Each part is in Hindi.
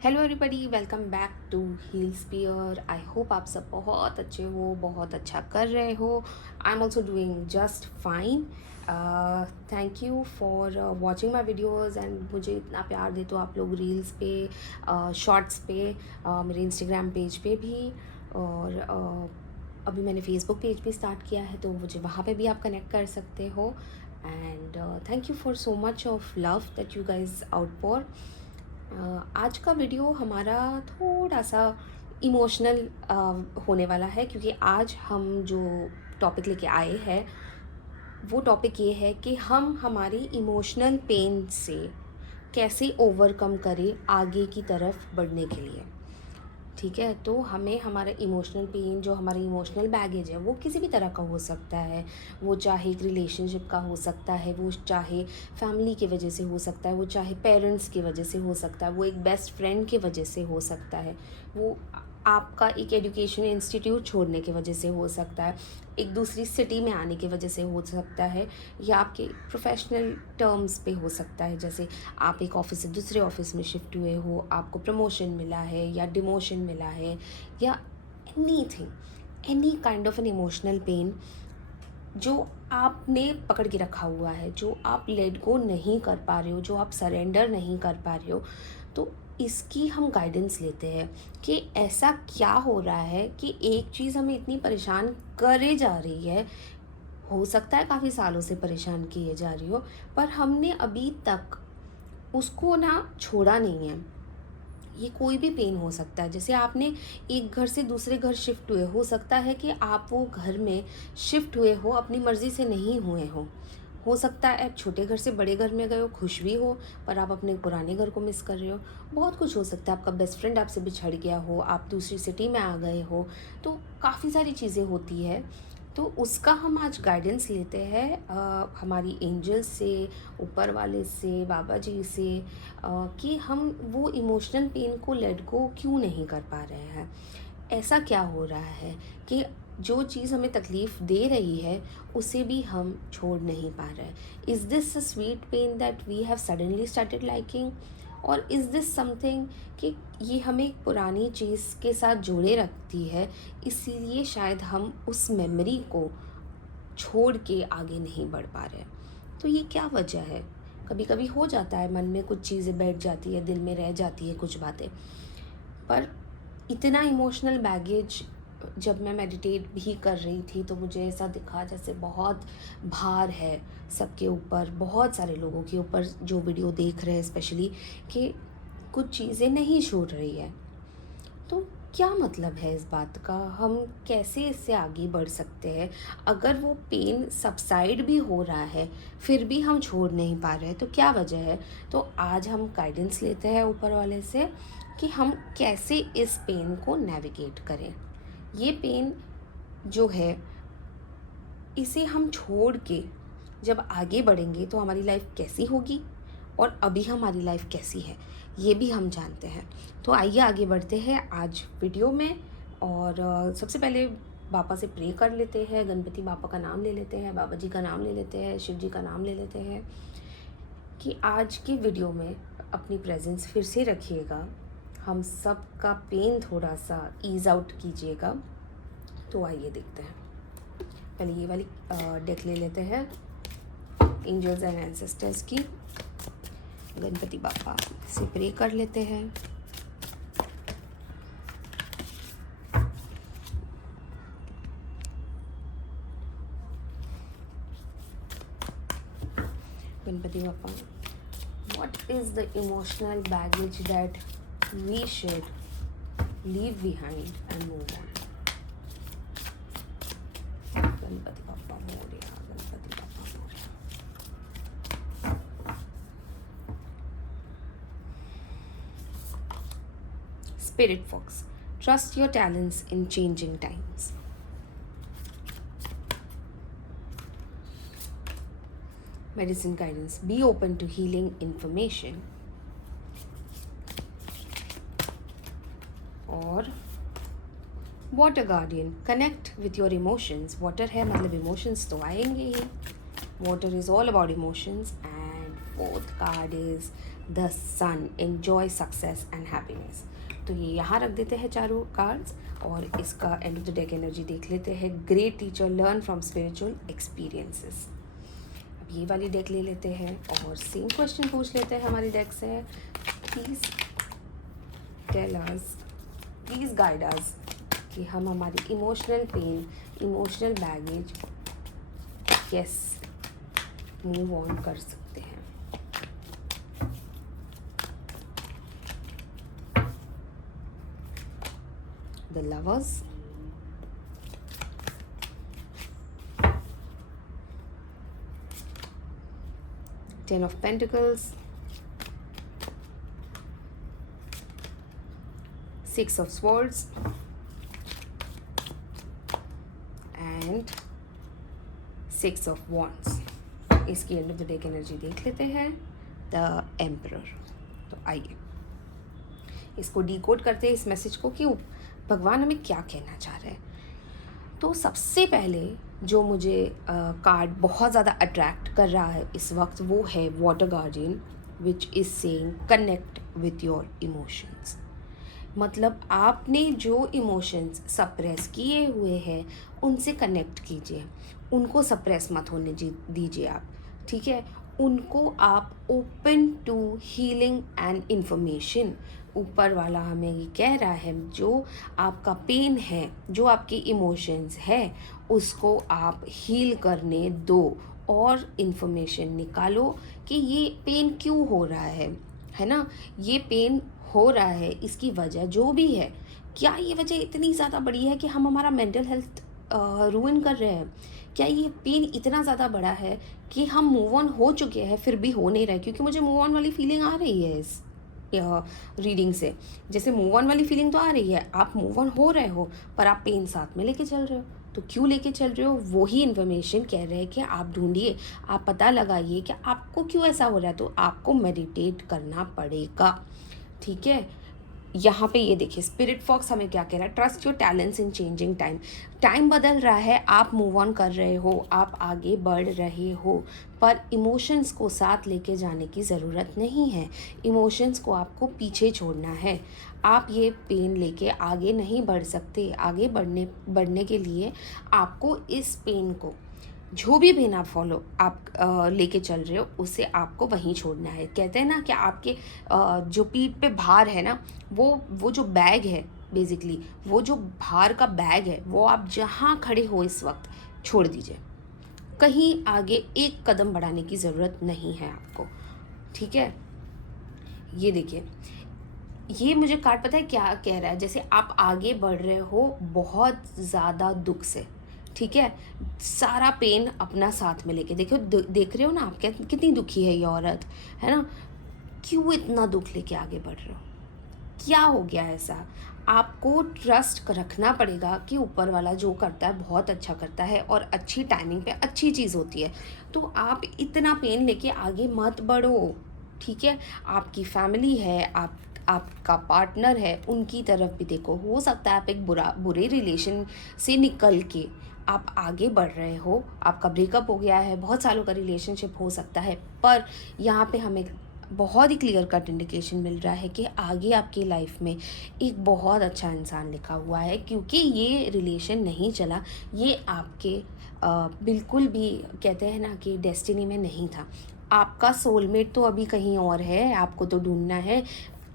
Hello everybody, welcome back to Heal Spear. I hope आप सब बहुत अच्छे हो, बहुत अच्छा कर रहे हो। I am also doing just fine. Thank you for watching my videos and मुझे इतना प्यार देते हो आप लोग रील्स पे, शॉर्ट्स पे, मेरे इंस्टाग्राम पेज पे भी। और अभी मैंने फेसबुक पेज भी स्टार्ट किया है, तो मुझे वहाँ पे भी आप कनेक्ट कर सकते हो। And thank you for so much of love that you guys out for. आज का वीडियो हमारा थोड़ा सा इमोशनल होने वाला है, क्योंकि आज हम जो टॉपिक लेके आए हैं वो टॉपिक ये है कि हम हमारी इमोशनल पेन से कैसे ओवरकम करें आगे की तरफ बढ़ने के लिए। ठीक है, तो हमें हमारा इमोशनल पेन, जो हमारा इमोशनल बैगेज है, वो किसी भी तरह का हो सकता है। वो चाहे एक रिलेशनशिप का हो सकता है, वो चाहे फैमिली की वजह से हो सकता है, वो चाहे पेरेंट्स की वजह से हो सकता है, वो एक बेस्ट फ्रेंड की वजह से हो सकता है, वो आपका एक एजुकेशन इंस्टीट्यूट छोड़ने की वजह से हो सकता है, एक दूसरी सिटी में आने की वजह से हो सकता है, या आपके प्रोफेशनल टर्म्स पे हो सकता है। जैसे आप एक ऑफिस से दूसरे ऑफिस में शिफ्ट हुए हो, आपको प्रमोशन मिला है या डिमोशन मिला है, या any kind of an emotional pain जो आपने पकड़ के रखा हुआ है, जो आप लेट गो नहीं कर पा रहे हो, जो आप सरेंडर नहीं कर पा रहे हो। तो इसकी हम गाइडेंस लेते हैं कि ऐसा क्या हो रहा है कि एक चीज़ हमें इतनी परेशान करे जा रही है। हो सकता है काफ़ी सालों से परेशान किए जा रही हो, पर हमने अभी तक उसको ना छोड़ा नहीं है। ये कोई भी पेन हो सकता है। जैसे आपने एक घर से दूसरे घर शिफ्ट हुए, हो सकता है कि आप वो घर में शिफ्ट हुए हो अपनी मर्ज़ी से नहीं हुए हो सकता है आप छोटे घर से बड़े घर में गए हो, खुश भी हो, पर आप अपने पुराने घर को मिस कर रहे हो। बहुत कुछ हो सकता है, आपका बेस्ट फ्रेंड आपसे बिछड़ गया हो, आप दूसरी सिटी में आ गए हो, तो काफ़ी सारी चीज़ें होती है। तो उसका हम आज गाइडेंस लेते हैं हमारी एंजल्स से, ऊपर वाले से, बाबा जी से, कि हम वो इमोशनल पेन को लेट गो क्यों नहीं कर पा रहे हैं। ऐसा क्या हो रहा है कि जो चीज़ हमें तकलीफ़ दे रही है उसे भी हम छोड़ नहीं पा रहे हैं। Is this a sweet pain that we have suddenly started liking, और इज़ दिस समथिंग कि ये हमें एक पुरानी चीज़ के साथ जोड़े रखती है, इसीलिए शायद हम उस मेमोरी को छोड़ के आगे नहीं बढ़ पा रहे हैं। तो ये क्या वजह है? कभी कभी हो जाता है, मन में कुछ चीज़ें बैठ जाती है, दिल में रह जाती है कुछ बातें। पर इतना इमोशनल बैगेज, जब मैं मेडिटेट भी कर रही थी तो मुझे ऐसा दिखा जैसे बहुत भार है सबके ऊपर, बहुत सारे लोगों के ऊपर जो वीडियो देख रहे हैं स्पेशली, कि कुछ चीज़ें नहीं छूट रही है। तो क्या मतलब है इस बात का? हम कैसे इससे आगे बढ़ सकते हैं? अगर वो पेन सबसाइड भी हो रहा है फिर भी हम छोड़ नहीं पा रहे हैं, तो क्या वजह है? तो आज हम गाइडेंस लेते हैं ऊपर वाले से कि हम कैसे इस पेन को नेविगेट करें। ये पेन जो है, इसे हम छोड़ के जब आगे बढ़ेंगे तो हमारी लाइफ कैसी होगी, और अभी हमारी लाइफ कैसी है, ये भी हम जानते हैं। तो आइए आगे बढ़ते हैं आज वीडियो में। और सबसे पहले बाबा से प्रे कर लेते हैं, गणपति बाबा का नाम ले लेते हैं, बाबा जी का नाम ले लेते हैं, शिव जी का नाम ले लेते हैं, कि आज की वीडियो में अपनी प्रेजेंस फिर से रखिएगा, हम सब का पेन थोड़ा सा ईज आउट कीजिएगा। तो आइए देखते हैं। पहले ये वाली डेक ले लेते हैं एंजल्स एंड एंसेस्टर्स की। गणपति बापा से प्रे कर लेते हैं। गणपति बापा, what is the emotional baggage that we should leave behind and move on? Ganpati बापा मोरया, गणपति बापा Morya. Spirit Fox, trust your talents in changing times. Medicine Guidance, be open to healing information. और water guardian, connect with your emotions. Water है मतलब इमोशंस तो आएंगे ही। Water is all about emotions. And fourth card is the sun, enjoy success and happiness. तो ये यहाँ रख देते हैं चारों कार्ड्स, और इसका and of the deck energy देख लेते हैं। Great teacher, learn from spiritual experiences. अब ये वाली डेक ले लेते हैं और सेम क्वेश्चन पूछ लेते हैं हमारी डेक से। Please tell us, please guide us कि हम हमारी emotional pain, emotional baggage yes move on कर सकते हैं। The lovers, ten of pentacles, six of swords and six of wands. इसकी end of the deck energy देख लेते हैं। The emperor. तो आइए इसको डिकोड करते हैं, इस मैसेज को, कि भगवान हमें क्या कहना चाह रहे हैं। तो सबसे पहले जो मुझे कार्ड बहुत ज़्यादा अट्रैक्ट कर रहा है इस वक्त, वो है water guardian, which is saying connect with your emotions. मतलब आपने जो इमोशंस सप्रेस किए हुए हैं उनसे कनेक्ट कीजिए, उनको सप्रेस मत होने दीजिए आप, ठीक है। उनको आप open to healing and information. ऊपर वाला हमें ये कह रहा है, जो आपका पेन है, जो आपके इमोशंस है, उसको आप हील करने दो और इन्फॉर्मेशन निकालो कि ये पेन क्यों हो रहा है ना। ये पेन हो रहा है, इसकी वजह जो भी है, क्या ये वजह इतनी ज़्यादा बड़ी है कि हम हमारा मेंटल हेल्थ रूइन कर रहे हैं? क्या ये पेन इतना ज़्यादा बड़ा है कि हम मूव ऑन हो चुके हैं फिर भी हो नहीं रहा है? क्योंकि मुझे मूव ऑन वाली फीलिंग आ रही है इस रीडिंग से। जैसे मूव ऑन वाली फीलिंग तो आ रही है, आप मूव ऑन हो रहे हो, पर आप पेन साथ में लेके चल रहे हो। तो क्यों लेके चल रहे हो? वही इन्फॉर्मेशन कह रहे हैं कि आप ढूंढिए, आप पता लगाइए कि आपको क्यों ऐसा हो रहा है। तो आपको मेडिटेट करना पड़ेगा, ठीक है। यहाँ पे ये देखिए स्पिरिट फॉक्स हमें क्या कह रहा है, trust your talents in changing time. Time बदल रहा है, आप मूव ऑन कर रहे हो, आप आगे बढ़ रहे हो, पर इमोशंस को साथ लेके जाने की ज़रूरत नहीं है। इमोशंस को आपको पीछे छोड़ना है। आप ये पेन लेके आगे नहीं बढ़ सकते। आगे बढ़ने के लिए आपको इस पेन को, जो भी पेन आप लेके चल रहे हो, उसे आपको वहीं छोड़ना है। कहते हैं ना कि आपके जो पीठ पे भार है ना, वो जो बैग है, बेसिकली वो जो भार का बैग है, वो आप जहाँ खड़े हो इस वक्त छोड़ दीजिए। कहीं आगे एक कदम बढ़ाने की ज़रूरत नहीं है आपको, ठीक है। ये देखिए, ये मुझे कार्ड पता है क्या कह रहा है, जैसे आप आगे बढ़ रहे हो बहुत ज़्यादा दुख से, ठीक है। सारा पेन अपना साथ में लेके देखो, देख रहे हो ना आप कितनी दुखी है ये औरत, है ना। क्यों इतना दुख लेके आगे बढ़ रहे हो? क्या हो गया ऐसा? आपको ट्रस्ट रखना पड़ेगा कि ऊपर वाला जो करता है बहुत अच्छा करता है और अच्छी टाइमिंग पे अच्छी चीज़ होती है। तो आप इतना पेन लेके आगे मत बढ़ो, ठीक है। आपकी फैमिली है, आपका पार्टनर है, उनकी तरफ भी देखो। हो सकता है आप एक बुरे रिलेशन से निकल के आप आगे बढ़ रहे हो, आपका ब्रेकअप हो गया है, बहुत सालों का रिलेशनशिप हो सकता है, पर यहाँ पे हमें बहुत ही क्लियर कट इंडिकेशन मिल रहा है कि आगे आपकी लाइफ में एक बहुत अच्छा इंसान लिखा हुआ है। क्योंकि ये रिलेशन नहीं चला, ये आपके बिल्कुल भी कहते हैं ना कि डेस्टिनी में नहीं था। आपका सोलमेट तो अभी कहीं और है, आपको तो ढूंढना है।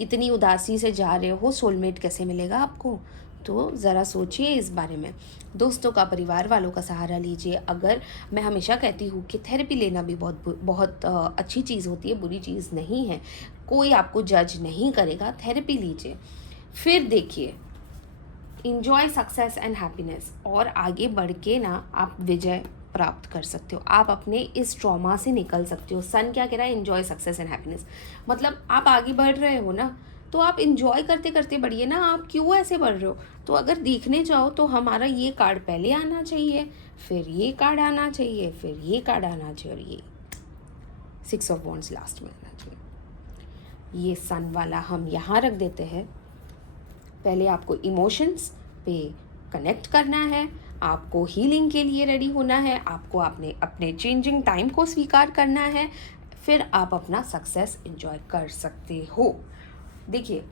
इतनी उदासी से जा रहे हो, सोलमेट कैसे मिलेगा आपको? तो ज़रा सोचिए इस बारे में। दोस्तों का, परिवार वालों का सहारा लीजिए। अगर मैं हमेशा कहती हूँ कि थेरेपी लेना भी बहुत अच्छी चीज़ होती है, बुरी चीज़ नहीं है। कोई आपको जज नहीं करेगा, थेरेपी लीजिए, फिर देखिए, इंजॉय सक्सेस एंड हैप्पीनेस, और आगे बढ़ के ना आप विजय प्राप्त कर सकते हो। आप अपने इस ट्रॉमा से निकल सकते हो। सन क्या कह रहा है? Enjoy success and happiness. मतलब आप आगे बढ़ रहे हो ना, तो आप इंजॉय करते करते बढ़िए ना। आप क्यों ऐसे बढ़ रहे हो? तो अगर देखने जाओ तो हमारा ये कार्ड पहले आना चाहिए, फिर ये कार्ड आना चाहिए, फिर ये कार्ड आना चाहिए, और ये 6 ऑफ वॉन्ड्स लास्ट में आना चाहिए। ये सन वाला हम यहाँ रख देते हैं। पहले आपको इमोशंस पे कनेक्ट करना है, आपको हीलिंग के लिए रेडी होना है, आपको अपने चेंजिंग टाइम को स्वीकार करना है, फिर आप अपना सक्सेस एंजॉय कर सकते हो। देखिए,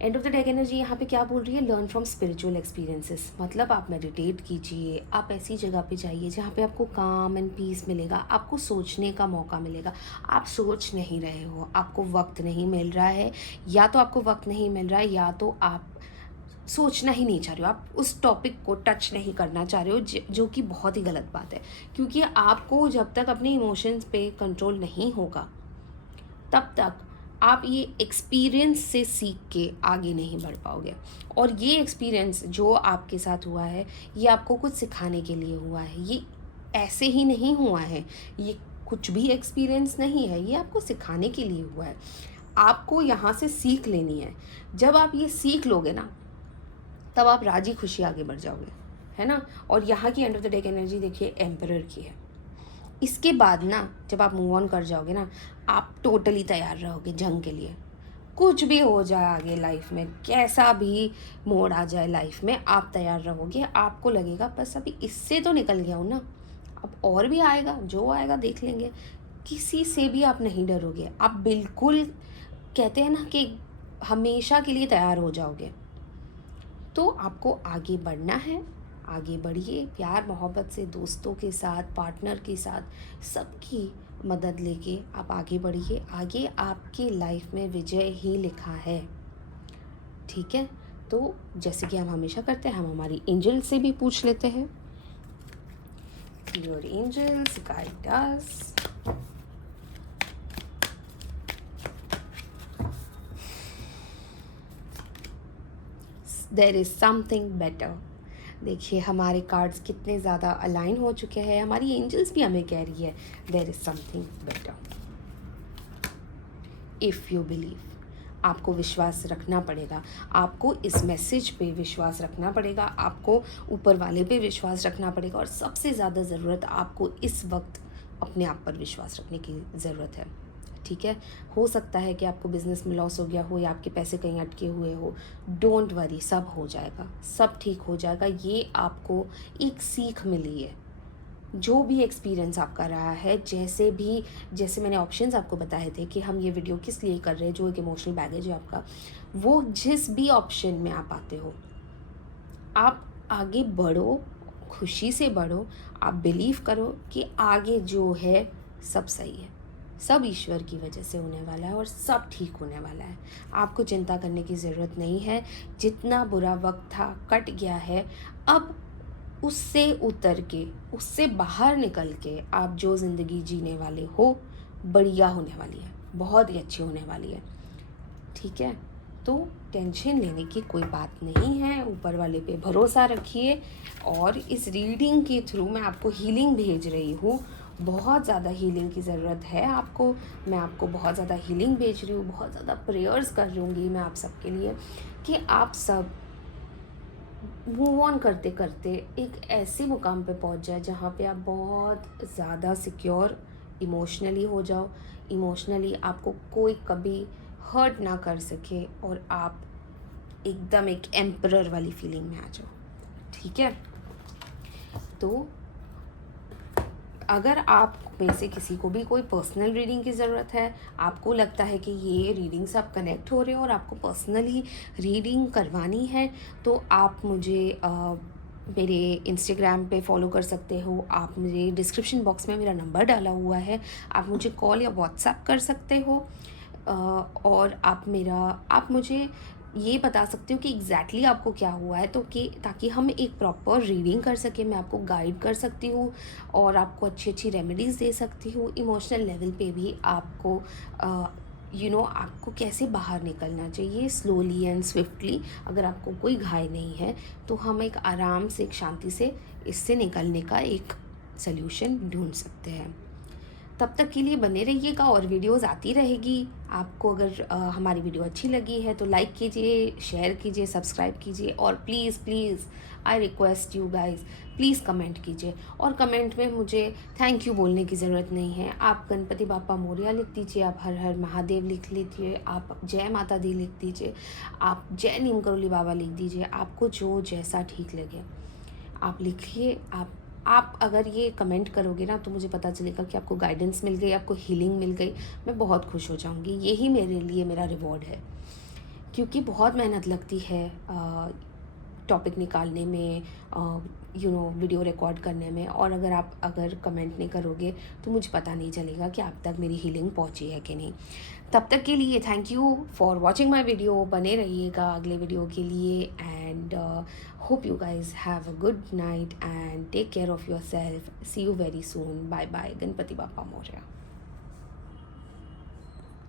and of the deck energy यहाँ पे क्या बोल रही है, लर्न फ्रॉम स्पिरिचुअल एक्सपीरियंसेस। मतलब आप मेडिटेट कीजिए, आप ऐसी जगह पे जाइए जहाँ पे आपको काम एंड पीस मिलेगा, आपको सोचने का मौका मिलेगा। आप सोच नहीं रहे हो, आपको वक्त नहीं मिल रहा है, या तो आपको वक्त नहीं मिल रहा है, या तो आप सोचना ही नहीं चाह रहे हो, आप उस टॉपिक को टच नहीं करना चाह रहे हो, जो कि बहुत ही गलत बात है। क्योंकि आपको जब तक अपने इमोशंस पे कंट्रोल नहीं होगा, तब तक आप ये एक्सपीरियंस से सीख के आगे नहीं बढ़ पाओगे। और ये एक्सपीरियंस जो आपके साथ हुआ है, ये आपको कुछ सिखाने के लिए हुआ है, ये ऐसे ही नहीं हुआ है, ये कुछ भी एक्सपीरियंस नहीं है, ये आपको सिखाने के लिए हुआ है। आपको यहाँ से सीख लेनी है। जब आप ये सीख लोगे ना, तब आप राजी खुशी आगे बढ़ जाओगे, है ना। और यहाँ की and of the day energy देखिए एम्परर की है। इसके बाद ना जब आप मूव ऑन कर जाओगे ना, आप टोटली तैयार रहोगे जंग के लिए। कुछ भी हो जाए आगे लाइफ में, कैसा भी मोड़ आ जाए लाइफ में, आप तैयार रहोगे। आपको लगेगा बस अभी इससे तो निकल गया हूँ ना, अब और भी आएगा, जो आएगा देख लेंगे। किसी से भी आप नहीं डरोगे, आप बिल्कुल कहते हैं ना कि हमेशा के लिए तैयार हो जाओगे। तो आपको आगे बढ़ना है, आगे बढ़िए, प्यार मोहब्बत से, दोस्तों के साथ, पार्टनर के साथ, सबकी मदद लेके आप आगे बढ़िए। आगे आपकी लाइफ में विजय ही लिखा है, ठीक है। तो जैसे कि हम हमेशा करते हैं, हम हमारी एंजल से भी पूछ लेते हैं। Your angels guide us. There is something better. देखिए हमारे कार्ड्स कितने ज़्यादा अलाइन हो चुके हैं, हमारी एंजल्स भी हमें कह रही है there is something better if you believe. आपको विश्वास रखना पड़ेगा, आपको इस मैसेज पे विश्वास रखना पड़ेगा, आपको ऊपर वाले पे विश्वास रखना पड़ेगा, और सबसे ज़्यादा ज़रूरत आपको इस वक्त अपने आप पर विश्वास रखने की ज़रूरत है, ठीक है। हो सकता है कि आपको बिज़नेस में लॉस हो गया हो, या आपके पैसे कहीं अटके हुए हो, डोंट वरी, सब हो जाएगा, सब ठीक हो जाएगा। ये आपको एक सीख मिली है। जो भी एक्सपीरियंस आपका रहा है, जैसे मैंने ऑप्शंस आपको बताए थे कि हम ये वीडियो किस लिए कर रहे हैं, जो एक इमोशनल बैगेज है आपका, वो जिस भी ऑप्शन में आप आते हो, आप आगे बढ़ो, खुशी से बढ़ो। आप बिलीव करो कि आगे जो है सब सही है, सब ईश्वर की वजह से होने वाला है, और सब ठीक होने वाला है। आपको चिंता करने की ज़रूरत नहीं है। जितना बुरा वक्त था कट गया है, अब उससे उतर के, उससे बाहर निकल के आप जो ज़िंदगी जीने वाले हो, बढ़िया होने वाली है, बहुत ही अच्छी होने वाली है, ठीक है। तो टेंशन लेने की कोई बात नहीं है, ऊपर वाले पे भरोसा रखिए। और इस रीडिंग के थ्रू मैं आपको हीलिंग भेज रही हूँ, बहुत ज़्यादा हीलिंग की ज़रूरत है आपको। मैं आपको बहुत ज़्यादा हीलिंग भेज रही हूँ, बहुत ज़्यादा प्रेयर्स कर लूँगी मैं आप सबके लिए, कि आप सब मूव ऑन करते करते एक ऐसे मुकाम पे पहुंच जाए जहाँ पे आप बहुत ज़्यादा सिक्योर इमोशनली हो जाओ, इमोशनली आपको कोई कभी हर्ट ना कर सके, और आप एकदम एक एम्परर वाली फीलिंग में आ जाओ, ठीक है। तो अगर आप में से किसी को भी कोई पर्सनल रीडिंग की ज़रूरत है, आपको लगता है कि ये रीडिंग से आप कनेक्ट हो रहे हो और आपको पर्सनली रीडिंग करवानी है, तो आप मुझे मेरे इंस्टाग्राम पे फॉलो कर सकते हो। आप मेरे डिस्क्रिप्शन बॉक्स में मेरा नंबर डाला हुआ है, आप मुझे कॉल या व्हाट्सएप कर सकते हो। और आप मुझे ये बता सकते हो कि एग्जैक्टली आपको क्या हुआ है, तो कि ताकि हम एक प्रॉपर रीडिंग कर सकें, मैं आपको गाइड कर सकती हूँ और आपको अच्छी अच्छी रेमेडीज़ दे सकती हूँ। इमोशनल लेवल पे भी आपको आपको कैसे बाहर निकलना चाहिए स्लोली एंड स्विफ्टली। अगर आपको कोई घाय नहीं है, तो हम एक आराम से, एक शांति से इससे निकलने का एक सल्यूशन ढूंढ सकते हैं। तब तक के लिए बने रहिएगा, और वीडियोस आती रहेगी। आपको अगर हमारी वीडियो अच्छी लगी है तो लाइक कीजिए, शेयर कीजिए, सब्सक्राइब कीजिए, और please please I request you guys, please comment कीजिए। और कमेंट में मुझे थैंक यू बोलने की ज़रूरत नहीं है। आप गणपति बापा मोरया लिख दीजिए, आप हर हर महादेव लिख लीजिए, आप जय माता दी लिख दीजिए, आप जय नीम करोली बाबा लिख दीजिए, आपको जो जैसा ठीक लगे आप लिखिए। आप आप अगर ये कमेंट करोगे ना तो मुझे पता चलेगा कि आपको गाइडेंस मिल गई, आपको हीलिंग मिल गई, मैं बहुत खुश हो जाऊँगी। यही मेरे लिए मेरा रिवॉर्ड है, क्योंकि बहुत मेहनत लगती है टॉपिक निकालने में, वीडियो रिकॉर्ड करने में, और अगर कमेंट नहीं करोगे तो मुझे पता नहीं चलेगा कि आप तक मेरी हीलिंग पहुंची है कि नहीं। तब तक के लिए thank you for watching my video. बने रहिएगा अगले वीडियो के लिए, and hope you guys have a good night and take care of yourself. See you very soon. Bye bye. Ganpati Bappa Morya.